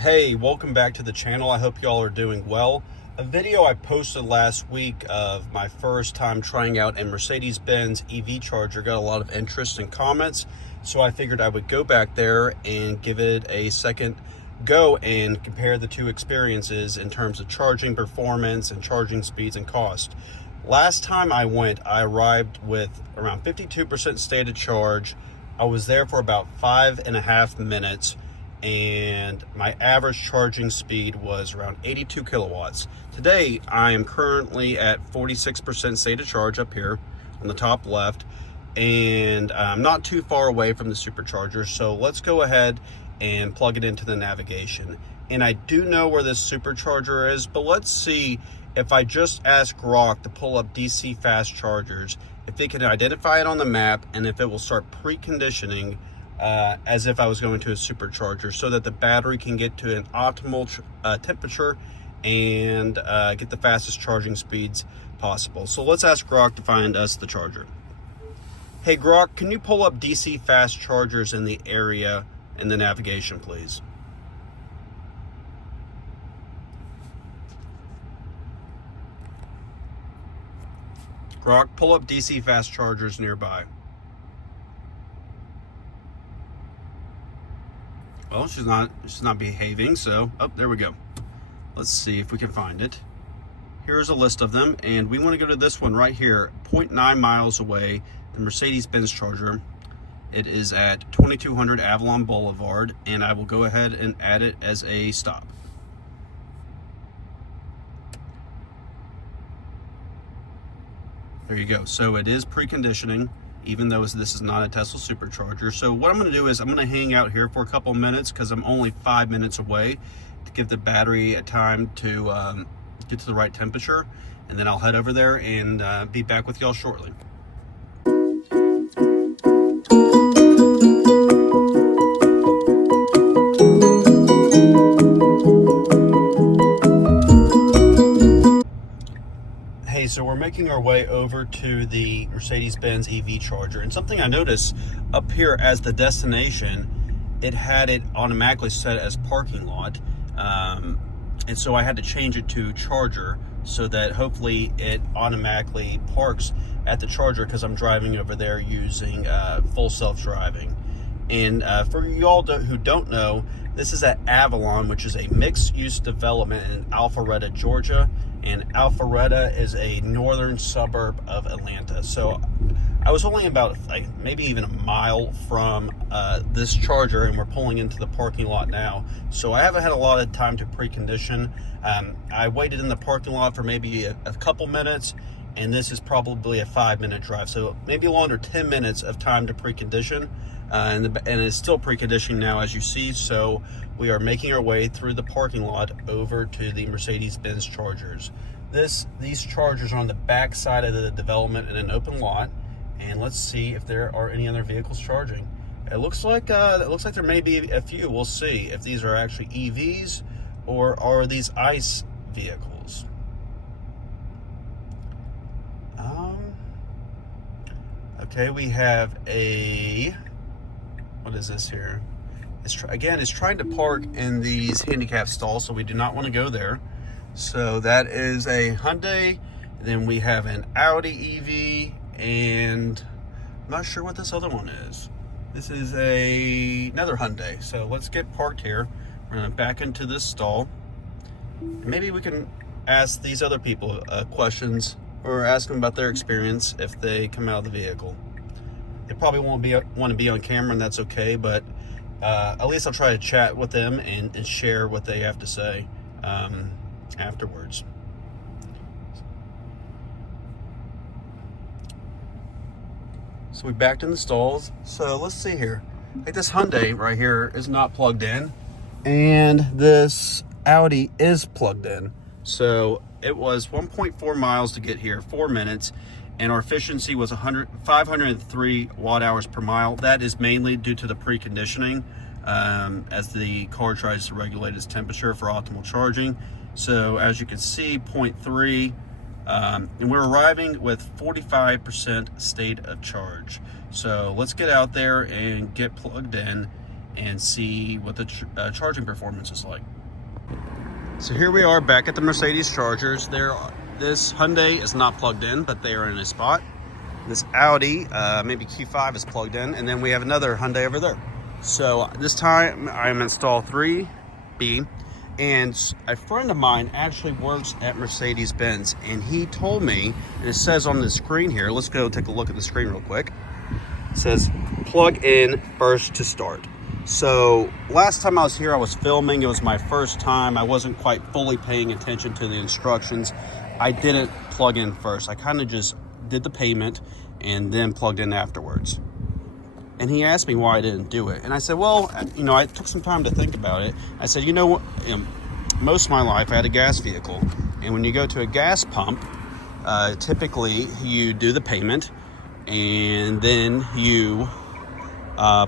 Hey, welcome back to the channel. I hope y'all are doing well. A video I posted last week of my first time trying out a Mercedes-Benz EV charger got a lot of interest and comments, so I figured I would go back there and give it a second go and compare the two experiences in terms of charging performance and charging speeds and cost. Last time I went, I arrived with around 52% state of charge. I was there for about 5.5 minutes, and my average charging speed was around 82 kilowatts. Today, I am currently at 46% state of charge up here on the top left, and I'm not too far away from the Supercharger, so let's go ahead and plug it into the navigation. And I do know where this Supercharger is, but let's see if I just ask Grok to pull up DC fast chargers, if it can identify it on the map, and if it will start preconditioning as if I was going to a Supercharger, so that the battery can get to an optimal temperature and get the fastest charging speeds possible. So let's ask Grok to find us the charger. Hey Grok, can you pull up DC fast chargers in the area in the navigation, please? Grok, pull up DC fast chargers nearby. Well, she's not behaving, so, oh, there we go. Let's see if we can find it. Here's a list of them, and we want to go to this one right here, 0.9 miles away, the Mercedes-Benz charger. It is at 2200 Avalon Boulevard, and I will go ahead and add it as a stop. There you go. So it is preconditioning, even though this is not a Tesla Supercharger. So what I'm going to do is I'm going to hang out here for a couple minutes because I'm only 5 minutes away, to give the battery a time to get to the right temperature, and then I'll head over there and be back with y'all shortly. So we're making our way over to the Mercedes-Benz EV charger, and something I noticed up here as the destination, it had it automatically set as parking lot, and so I had to change it to charger so that hopefully it automatically parks at the charger, because I'm driving over there using full self-driving. And for y'all who don't know, this is at Avalon, which is a mixed-use development in Alpharetta, Georgia. And Alpharetta is a northern suburb of Atlanta. So I was only about maybe even a mile from this charger, and we're pulling into the parking lot now. So I haven't had a lot of time to precondition. I waited in the parking lot for maybe a couple minutes, and this is probably a 5-minute drive. So maybe under 10 minutes of time to precondition. And it's still preconditioning now, as you see. So we are making our way through the parking lot over to the Mercedes-Benz chargers. These chargers are on the back side of the development in an open lot, and let's see if there are any other vehicles charging. It looks like there may be a few. We'll see if these are actually EVs or are these ICE vehicles. Okay, we have a, what is this here? It's trying to park in these handicap stalls, so we do not want to go there. So that is a Hyundai. Then we have an Audi EV, and I'm not sure what this other one is. This is another Hyundai. So let's get parked here. We're going to back into this stall. Maybe we can ask these other people questions, or ask them about their experience if they come out of the vehicle. They probably won't want to be on camera, and that's okay, but at least I'll try to chat with them and share what they have to say afterwards. So we backed in the stalls. So let's see here. Like this Hyundai right here is not plugged in, and this Audi is plugged in. So it was 1.4 miles to get here, 4 minutes, and our efficiency was 503 watt hours per mile. That is mainly due to the preconditioning, as the car tries to regulate its temperature for optimal charging. So as you can see, 0.3, and we're arriving with 45% state of charge. So let's get out there and get plugged in and see what the charging performance is like. So here we are back at the Mercedes chargers. This Hyundai is not plugged in, but they are in a spot. This Audi, maybe Q5 is plugged in, and then we have another Hyundai over there. So this time I'm install 3B, and a friend of mine actually works at Mercedes-Benz, and he told me, and it says on the screen here, let's go take a look at the screen real quick. It says plug in first to start. So last time I was here, I was filming. It was my first time. I wasn't quite fully paying attention to the instructions. I didn't plug in first. I kind of just did the payment and then plugged in afterwards. And he asked me why I didn't do it. And I said, well, I took some time to think about it. I said, most of my life I had a gas vehicle. And when you go to a gas pump, typically you do the payment and then you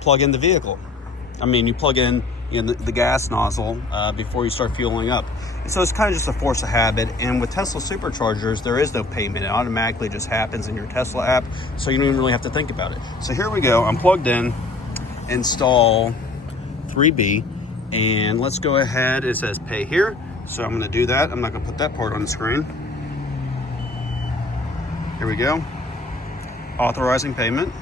plug in the vehicle. You plug in the gas nozzle before you start fueling up. And so it's kind of just a force of habit. And with Tesla Superchargers, there is no payment. It automatically just happens in your Tesla app, so you don't even really have to think about it. So here we go. I'm plugged in, install 3B, and let's go ahead. It says pay here, so I'm going to do that. I'm not going to put that part on the screen. Here we go. Authorizing payment.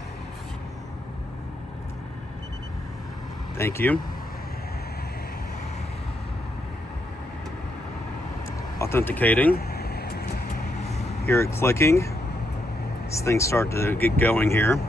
Thank you. Authenticating. Hear it clicking. This thing's start to get going here.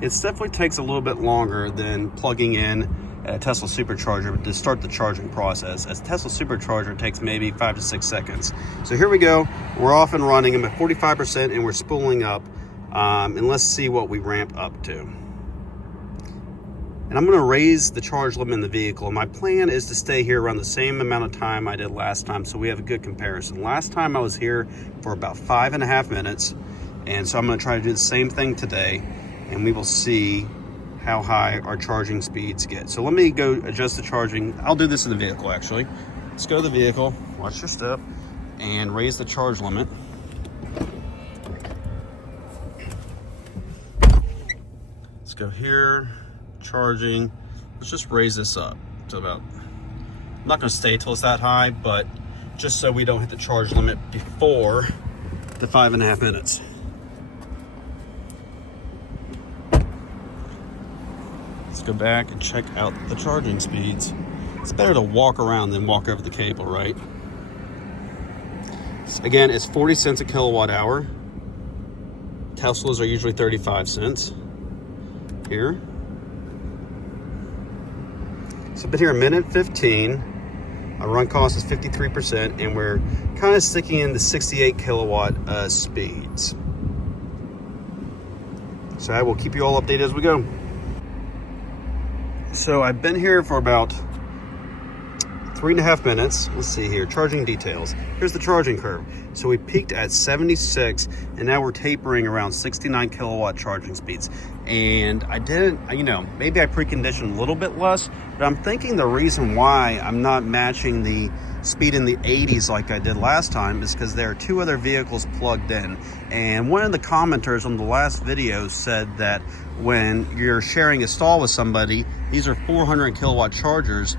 It definitely takes a little bit longer than plugging in a Tesla Supercharger to start the charging process. As Tesla Supercharger takes maybe 5 to 6 seconds. So here we go. We're off and running. I'm at 45% and we're spooling up. And let's see what we ramp up to. And I'm going to raise the charge limit in the vehicle. My plan is to stay here around the same amount of time I did last time, so we have a good comparison. Last time I was here for about 5.5 minutes, and so I'm going to try to do the same thing today, and we will see how high our charging speeds get. So let me go adjust the charging. I'll do this in the vehicle, actually. Let's go to the vehicle, watch your step, and raise the charge limit. Let's go here, charging. Let's just raise this up to about, I'm not gonna stay till it's that high, but just so we don't hit the charge limit before the 5.5 minutes. Let's go back and check out the charging speeds. It's better to walk around than walk over the cable, right? Again, it's 40 cents a kilowatt hour. Teslas are usually 35 cents. Here. So I've been here 1:15. Our run cost is 53%, and we're kind of sticking in the 68 kilowatt speeds. So I will keep you all updated as we go. So I've been here for about 3.5 minutes. Let's see here, charging details. Here's the charging curve. So we peaked at 76, and now we're tapering around 69 kilowatt charging speeds. And I didn't, maybe I preconditioned a little bit less, but I'm thinking the reason why I'm not matching the speed in the 80s like I did last time is because there are 2 other vehicles plugged in. And one of the commenters on the last video said that when you're sharing a stall with somebody, these are 400 kilowatt chargers,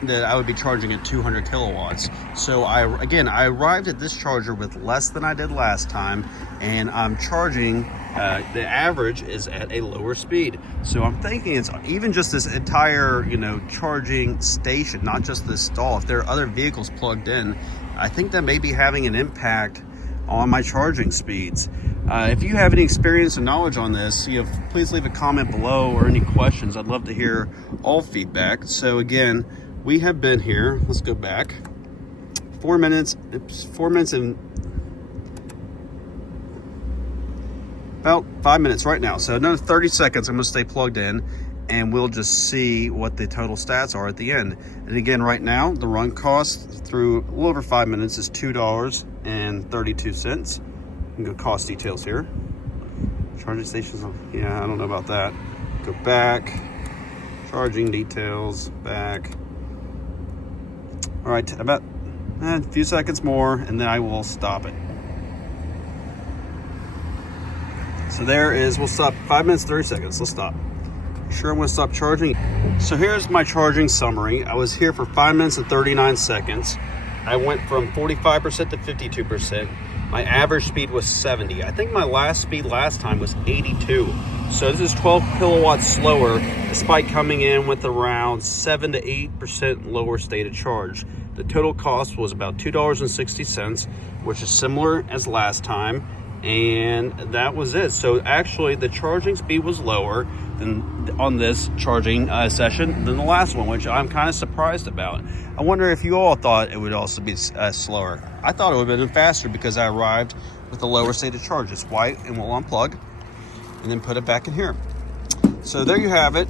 that I would be charging at 200 kilowatts. So I arrived at this charger with less than I did last time, and I'm charging, the average is at a lower speed. So I'm thinking it's even just this entire, charging station, not just this stall. If there are other vehicles plugged in, I think that may be having an impact on my charging speeds. If you have any experience and knowledge on this, please leave a comment below or any questions. I'd love to hear all feedback. So again, we have been here, let's go back, 4 minutes and about 5 minutes right now. So another 30 seconds, I'm gonna stay plugged in, and we'll just see what the total stats are at the end. And again, right now, the run cost through a little over 5 minutes is $2.32. You can go cost details here. Charging stations, yeah, I don't know about that. Go back, charging details, back. All right, about And a few seconds more, and then I will stop it. So there is, we'll stop 5 minutes, 30 seconds. Let's stop. Sure, I'm going to stop charging. So here's my charging summary. I was here for 5 minutes and 39 seconds. I went from 45% to 52%. My average speed was 70. I think my last speed last time was 82. So this is 12 kilowatts slower, despite coming in with around 7 to 8% lower state of charge. The total cost was about $2.60, which is similar as last time. And that was it. So actually the charging speed was lower than on this charging session than the last one, which I'm kind of surprised about. I wonder if you all thought it would also be slower. I thought it would have been faster because I arrived with a lower state of charge. It's white, and we'll unplug and then put it back in here. So there you have it.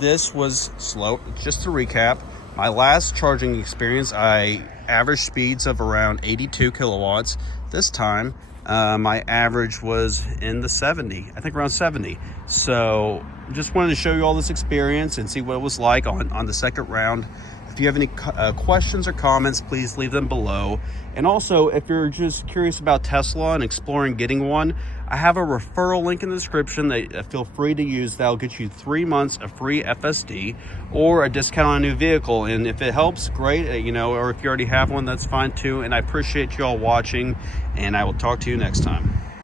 This was slow. Just to recap, my last charging experience, I averaged speeds of around 82 kilowatts. This time, my average was in the 70, I think around 70. So just wanted to show you all this experience and see what it was like on the second round. If you have any questions or comments, please leave them below. And also, if you're just curious about Tesla and exploring getting one, I have a referral link in the description that feel free to use. That'll get you 3 months of free FSD or a discount on a new vehicle. And if it helps, great, you know, or if you already have one, that's fine too. And I appreciate you all watching, and I will talk to you next time.